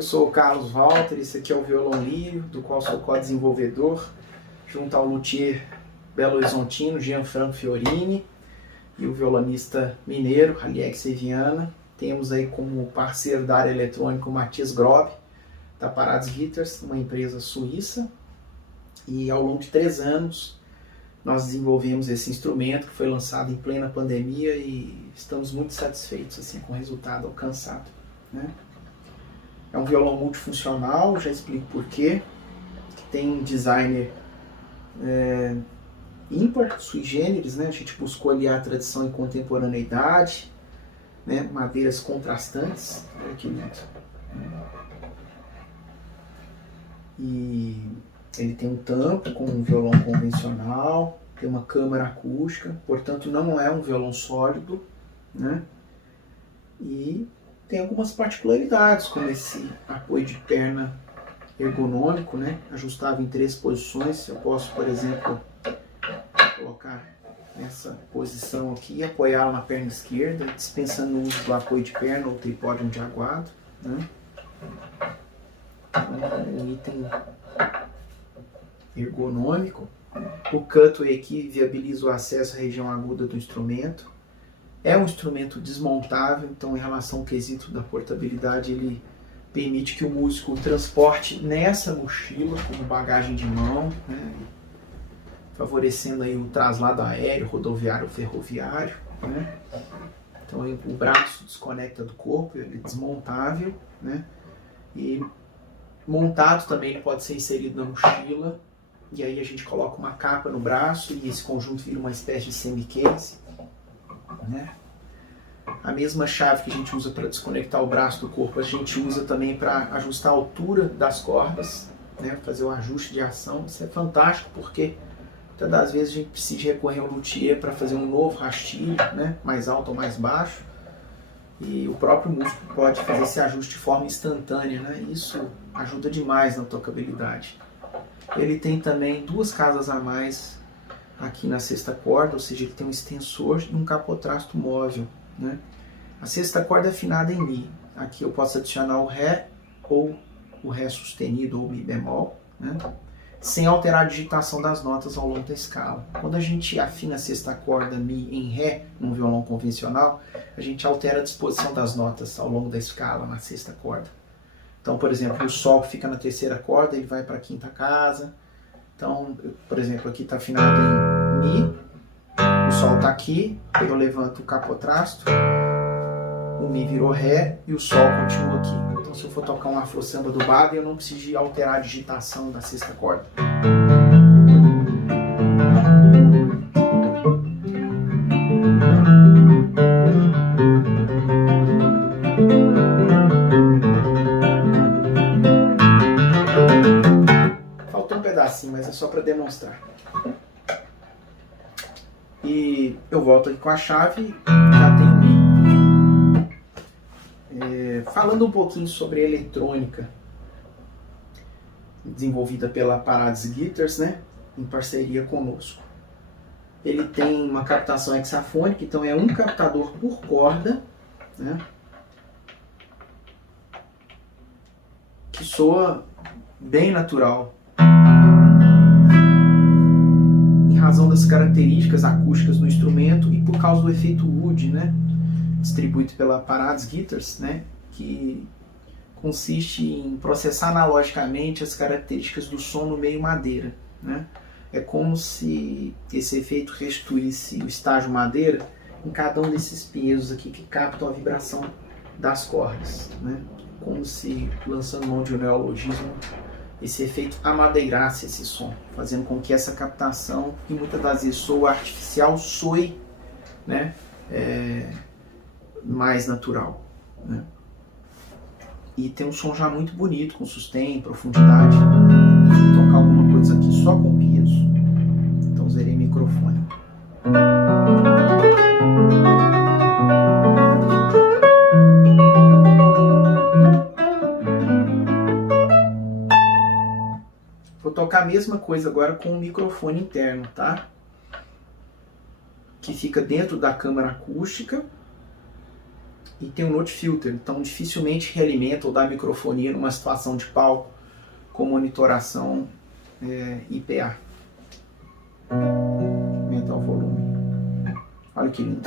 Eu sou o Carlos Walter, esse aqui é o Violão Lírio, do qual sou co-desenvolvedor, junto ao luthier belo-horizontino Gianfranco Fiorini e o violonista mineiro Alex Viana. Temos aí como parceiro da área eletrônica o Matthias Grob, da Parades Guitars, uma empresa suíça. E ao longo de 3 anos nós desenvolvemos esse instrumento que foi lançado em plena pandemia e estamos muito satisfeitos assim, com o resultado alcançado, né? É um violão multifuncional, já explico porquê, que tem um designer ímpar, sui generis, né? A gente buscou aliar a tradição e contemporaneidade, né? Madeiras contrastantes, olha que lindo. E ele tem um tampo com um violão convencional, tem uma câmara acústica, portanto não é um violão sólido, né? E tem algumas particularidades, como esse apoio de perna ergonômico, né? Ajustável em 3 posições. Eu posso, por exemplo, colocar nessa posição aqui e apoiá-la na perna esquerda, dispensando o uso do apoio de perna ou tripode ondeaguado, né? Então, um item ergonômico. O cutaway aqui viabiliza o acesso à região aguda do instrumento. É um instrumento desmontável, então em relação ao quesito da portabilidade, ele permite que o músico transporte nessa mochila como bagagem de mão, né? Favorecendo aí o traslado aéreo, rodoviário ou ferroviário, né? Então o braço desconecta do corpo, ele é desmontável, né? E montado também ele pode ser inserido na mochila, e aí a gente coloca uma capa no braço e esse conjunto vira uma espécie de semi-case, né? A mesma chave que a gente usa para desconectar o braço do corpo, a gente usa também para ajustar a altura das cordas, né? Fazer o ajuste de ação. Isso é fantástico porque muitas das vezes a gente precisa recorrer ao luthier para fazer um novo rastilho, né? Mais alto ou mais baixo, e o próprio músico pode fazer esse ajuste de forma instantânea, né? Isso ajuda demais na tocabilidade. Ele tem também 2 casas a mais aqui na sexta corda, ou seja, ele tem um extensor e um capotrasto móvel, né? A sexta corda é afinada em Mi. Aqui eu posso adicionar o Ré ou o Ré sustenido ou Mi bemol, né? Sem alterar a digitação das notas ao longo da escala. Quando a gente afina a sexta corda Mi em Ré num violão convencional, a gente altera a disposição das notas ao longo da escala na sexta corda. Então, por exemplo, o Sol fica na terceira corda, ele vai para a quinta casa. Então, por exemplo, aqui está afinado em Mi, o Sol está aqui, eu levanto o capotrasto, o Mi virou Ré e o Sol continua aqui. Então, se eu for tocar um Afro Samba do Babi, eu não preciso alterar a digitação da sexta corda. Assim, mas é só para demonstrar. E eu volto aqui com a chave, já tem Mi. Falando um pouquinho sobre a eletrônica desenvolvida pela Parades Guitars, né, em parceria conosco. Ele tem uma captação hexafônica, então é um captador por corda, né, que soa bem natural. Razão das características acústicas do instrumento e por causa do efeito Wood, né, distribuído pela Parades Guitars, né, que consiste em processar analogicamente as características do som no meio madeira, né. É como se esse efeito restituísse o estágio madeira em cada um desses pesos aqui que captam a vibração das cordas, né, como se, lançando mão de um neologismo, esse efeito amadeirasse esse som, fazendo com que essa captação, que muitas das vezes soa artificial, soe, né, mais natural, né? E tem um som já muito bonito, com sustain, profundidade. Vou tocar alguma coisa aqui só com peso. Então zerei o microfone. Vou tocar a mesma coisa agora com o microfone interno, tá? Que fica dentro da câmara acústica e tem um note filter, então dificilmente realimenta ou dá microfonia numa situação de palco com monitoração IPA. Aumentar o volume. Olha que lindo.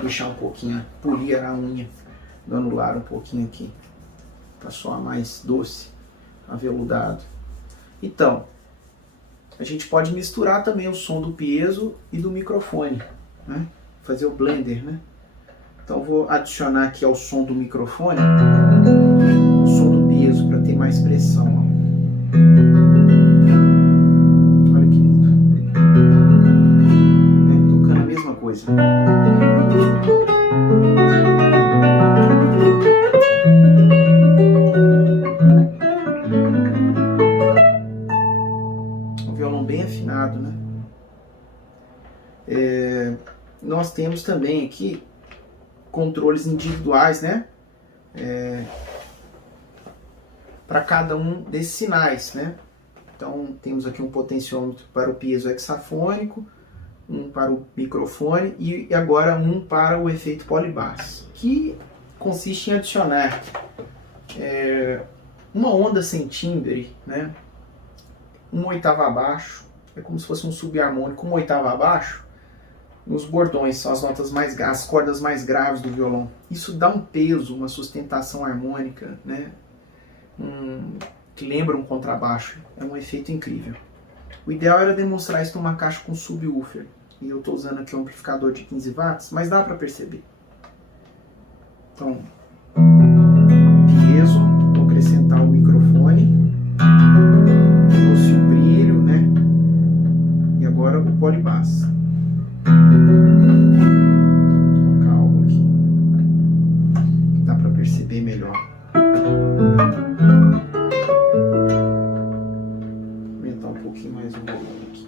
Deixar um pouquinho, polir a unha do anular um pouquinho aqui, para soar mais doce, aveludado. Então, a gente pode misturar também o som do piezo e do microfone, né? Fazer o blender, né? Então vou adicionar aqui ao som do microfone o som do piezo para ter mais pressão. Ó. Olha que lindo. Tocando a mesma coisa. Um violão bem afinado, né? Nós temos também aqui controles individuais, né? Para cada um desses sinais, né? Então temos aqui um potenciômetro para o piezo hexafônico, um para o microfone e agora um para o efeito polybass, que consiste em adicionar uma onda sem timbre, né? Uma oitava abaixo, é como se fosse um subharmônico, uma oitava abaixo, nos bordões, são as notas as cordas mais graves do violão. Isso dá um peso, uma sustentação harmônica, né? Que lembra um contrabaixo. É um efeito incrível. O ideal era demonstrar isso numa caixa com subwoofer. E eu estou usando aqui um amplificador de 15 watts, mas dá para perceber. Então, piezo, vou acrescentar o microfone, trouxe o brilho, né? E agora o polybass. Vou colocar algo aqui que dá para perceber melhor. Aumentar um pouquinho mais o volume aqui.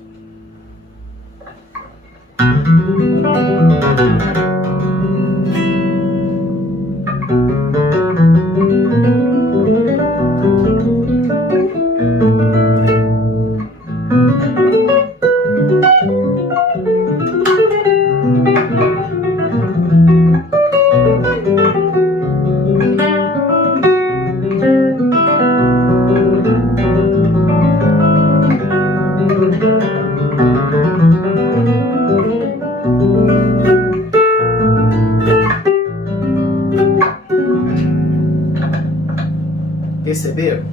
Perceberam?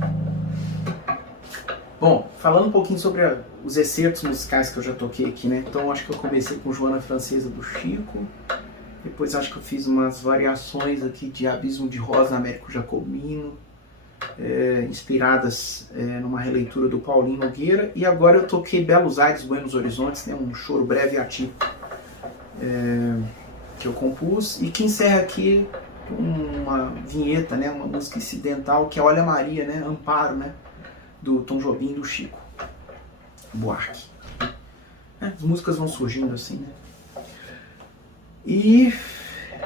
Bom, falando um pouquinho sobre os excertos musicais que eu já toquei aqui, né? Então acho que eu comecei com Joana Francesa do Chico, depois acho que eu fiz umas variações aqui de Abismo de Rosa, Américo Jacobino, inspiradas numa releitura do Paulinho Nogueira, e agora eu toquei Belos Aires, Buenos Horizontes, né? Um choro breve e atípico que eu compus, e que encerra aqui uma vinheta, né, uma música incidental que é Olha Maria, né, Amparo, né, do Tom Jobim e do Chico Buarque. As músicas vão surgindo assim, né. E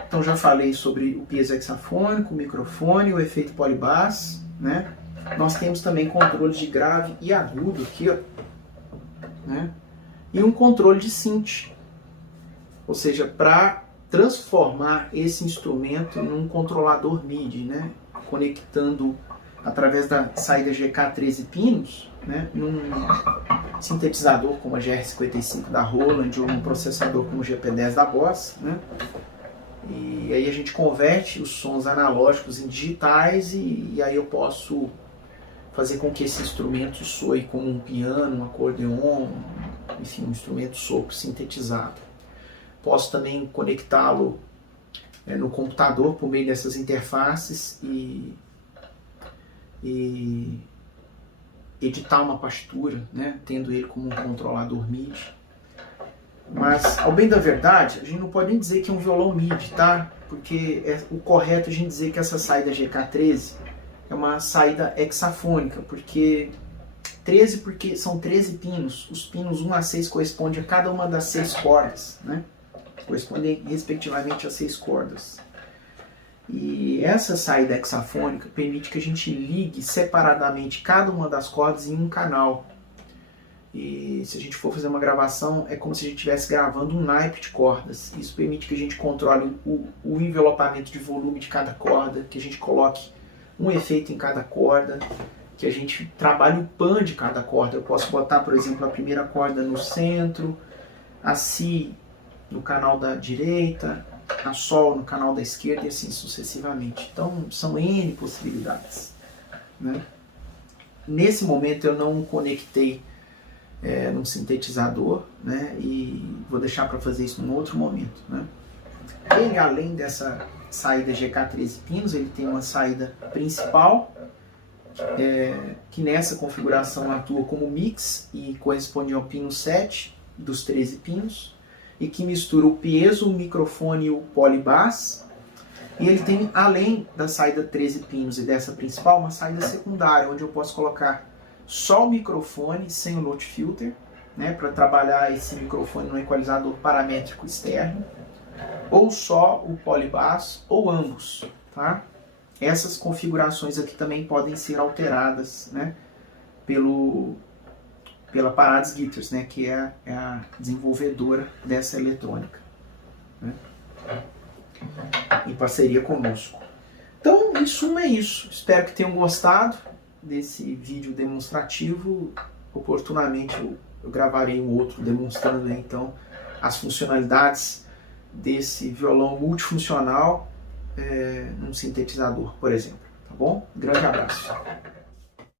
então já falei sobre o piezo hexafônico, o microfone, o efeito polybass, né. Nós temos também controles de grave e agudo aqui, ó, né, e um controle de synth, ou seja, para transformar esse instrumento num controlador MIDI, né? Conectando através da saída GK13 pinos, né? Num sintetizador como a GR55 da Roland ou num processador como o GP10 da Boss, né? E aí a gente converte os sons analógicos em digitais e aí eu posso fazer com que esse instrumento soe como um piano, um acordeon, enfim, um instrumento sopro sintetizado. Posso também conectá-lo no computador por meio dessas interfaces e editar uma partitura, né, tendo ele como um controlador MIDI. Mas, ao bem da verdade, a gente não pode nem dizer que é um violão MIDI, tá? Porque o correto é a gente dizer que essa saída GK13 é uma saída hexafônica, porque são 13 pinos. Os pinos 1 a 6 correspondem a cada uma das 6 cordas, né? Correspondem respectivamente a 6 cordas. E essa saída hexafônica permite que a gente ligue separadamente cada uma das cordas em um canal. E se a gente for fazer uma gravação, é como se a gente estivesse gravando um naipe de cordas. Isso permite que a gente controle o envelopamento de volume de cada corda, que a gente coloque um efeito em cada corda, que a gente trabalhe o pan de cada corda. Eu posso botar, por exemplo, a primeira corda no centro, a si no canal da direita, a sol no canal da esquerda e assim sucessivamente. Então são N possibilidades, né? Nesse momento eu não conectei num sintetizador, né? E vou deixar para fazer isso num outro momento, né? Ele, além dessa saída GK13 pinos, ele tem uma saída principal, que nessa configuração atua como mix e corresponde ao pino 7 dos 13 pinos, e que mistura o piezo, o microfone e o polybass. E ele tem, além da saída 13 pinos e dessa principal, uma saída secundária, onde eu posso colocar só o microfone sem o note filter, né, para trabalhar esse microfone no equalizador paramétrico externo, ou só o polybass, ou ambos, tá? Essas configurações aqui também podem ser alteradas, né, pela Parades Guitars, né, que é a desenvolvedora dessa eletrônica, né, em parceria conosco. Então, em suma, é isso. Espero que tenham gostado desse vídeo demonstrativo. Oportunamente eu gravarei um outro demonstrando aí, então, as funcionalidades desse violão multifuncional num sintetizador, por exemplo. Tá bom? Grande abraço.